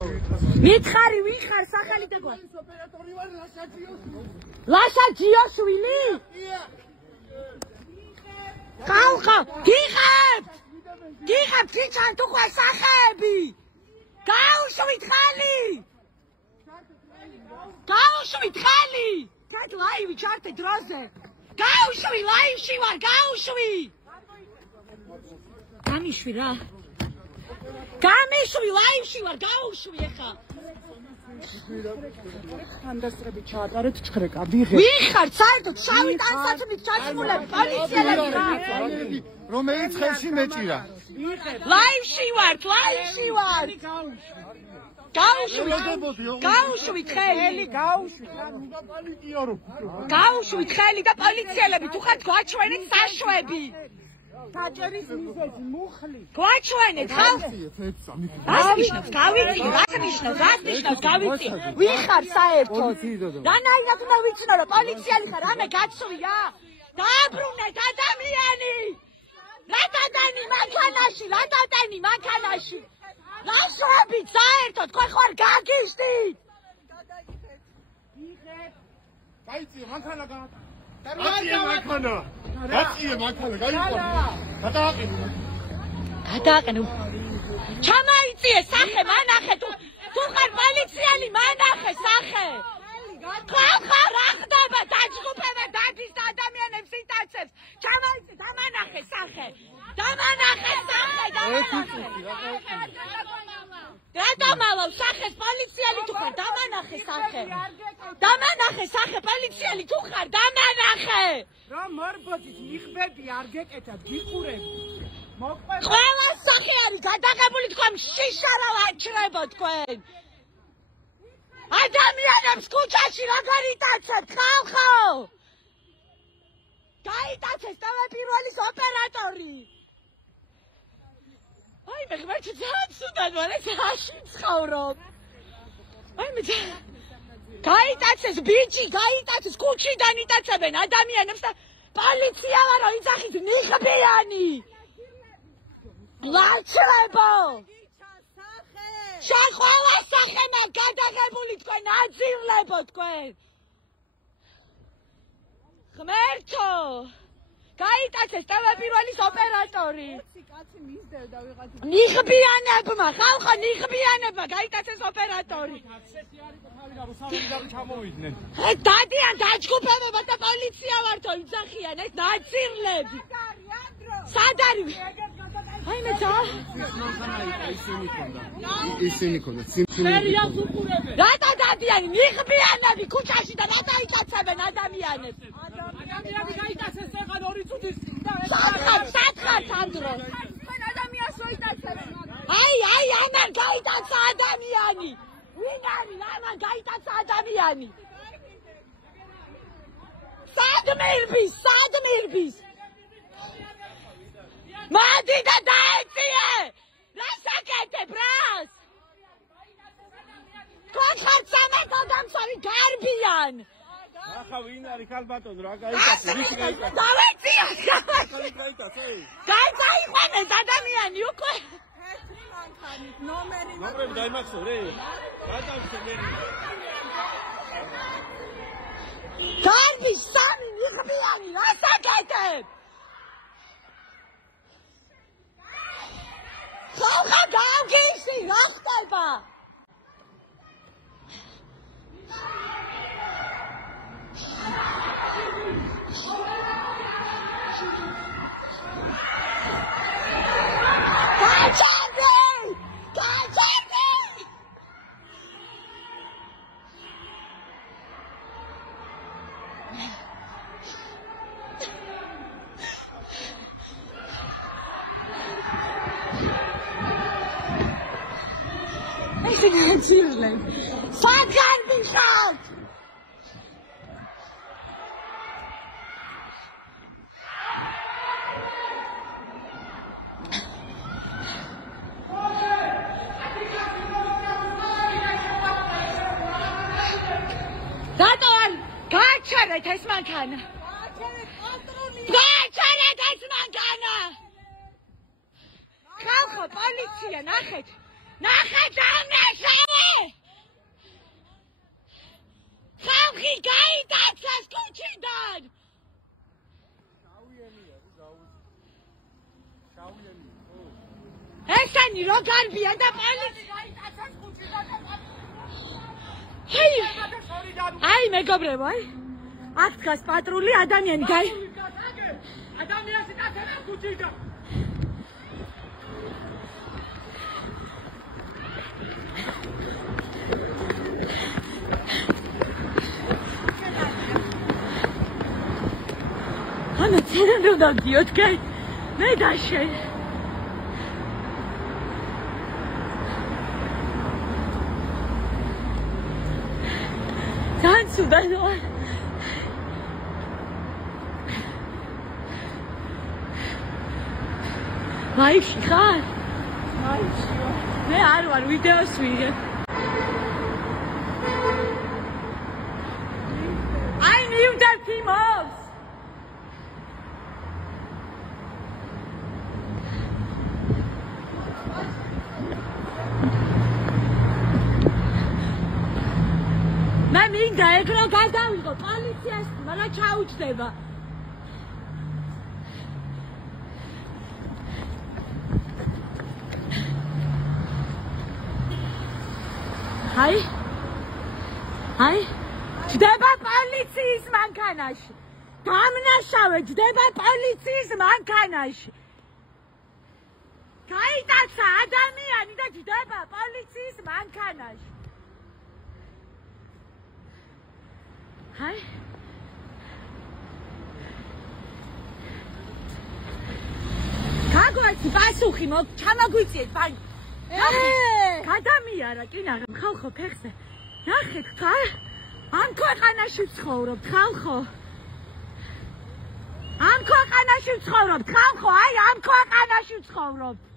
მითხარი ვიხარ სახელი დეგვა ლაშა ჯიოშვილი ხალხა გიხებთ გიჩან თუ ხარ სახეები გაუშვით ხელი კეთ ლაივი ჩართე დროზე გაუშვი ლაივში ვარ გაუშვი გამიშვი რა გამიშვი ლაივში ვარ გაუშვი ეხა ხანდასრები ჩაატარეთ ჩხრეკა ვიხარ საერთოდ შავი ტანსაცმლით ჩასმულები პოლიციელები რა რომელიც ხელში მეჭირა ლაივში ვარ გაუშვით ხელი გაუშვით ხელი და პოლიციელები თუ ხართ გვაჩვენეთ საშვები გაჭერის მიზეზი მუხლი გვაჩვენეთ ხალხს რას ნიშნავს გავიცი გავიცი ვიხარ საერთოდ რანაირად უნდა ვიცნო რომ პოლიციელი ხარ რამე გაცვია დააბრუნეთ ადამიანი რა დადანი მანქანაში რა შვებით საერთოდ თქვენ ხარ გაგიშტით გაიწიე მანქანა გაიწიე მანქანა გადააყენე ჩამაიწიე სახე მანახე თუ ხარ პოლიციელი მანახე სახე ხალხა რა ხდება დაჯგუფება დადის ადამიანებს იტაცებს ჩამაიწიე დამანახე სახე გადამალავ სახეს პოლიციელი თუ ხარ დამანახე სახე პოლიციელი თუ ხარ დამანახე რა მარბოძით მიხბები არ გეკეთათ გიყურები ყველა სახე არის გადაღებული თქვენ შიშარავ აჩრებო თქვენ ადამიანებს ქუჩაში როგორ იტაცებთ ხალხო გაიტაცეს ტელეპირველის ოპერატორი აი მე ღმერთი ძალიან სუდად ვარ ეს აში ცხოვრობ აი მე გაიტაცეს ბიჭი გაიტაცეს ქუჩიდან იტაცებენ ადამიანებს და პოლიცია ვარო იძახით ნიხბიანი ლაჩრებო შეხვალა სახენა გადაღებული თქვენ აძილებო თქვენ ღმერთო გაიტაცეს ტელეპირველის ოპერატორი ნიხბიანებმა ხალხო ნიხბიანებმა გაიტაცეს ოპერატორი დადიან დაჯგუფებება და პოლიცია ვართო იძახიან ეს ნაცირლები სად არის აი მე ისინი ქონდა რატო დადიან ნიხბიანები ქუჩაში და რატო იტაცებენ ადამიანებს ადამიანები გაიტაცეს ეხლა 2 წუთის სათხარ ამ დროს თქვენ ადამიანს რო იტაცებენ აი ამან გაიტაცა ადამიანი ვინ არის ამან გაიტაცა ადამიანი სად მირბის მადი და დაეწიე რა საკეთებ რას თქვენ ხართ სამართალდამცავი გარბიან ახლა ვინ არის ქალბატონო რა გაიტაცე ვინ გაიტაცე დავეწია გაიტაცე გაიწაიყვანეს ადამიანი უკვე ნომერი დაიმახსო რე გადავშე მე გარბი სამი ნიხბიანი რა საკეთებ ხალხა გავგიში რა ხდება სად გარბიშავთ რატო გააჩერეთ ეს მანქანა გააჩერეთ ეს მანქანა ხალხო პოლიცია ნახეთ დამნაშავე ესენი რო გარბიან და პოლიცია გაიტაცეს ხუჭიდან და აი მეგობრებო აი აქ დგას პატრული ადამიანი ადამიანს იტაცება ხუჭიდან ანუ ცერენ რომ დავდიოთ კაი მე დაშე ძალიან ცუდად ვარ ლაივში ხარ? მაიში მე არ ვარ ვიდეოს ვიღებ I knew that Timos მე მინდა ეგ რო გადავიღო პოლიციას მაგრამ ჩაუჯდება აი ჯდება პოლიციის მანქანაში დამნაშავე ჯდება პოლიციის მანქანაში გაიტაცა ადამიანი და ჯდება პოლიციის მანქანაში აი გაგვაცი პასუხი ჩამაგვიწიეთ ბანი გადამიარა კინა რომ ხალხო ფეხზე ნახეთ ამ ქვეყანაში ვცხოვრობთ ხალხო ამ ქვეყანაში ვცხოვრობთ ხალხო აი ამ ქვეყანაში ვცხოვრობთ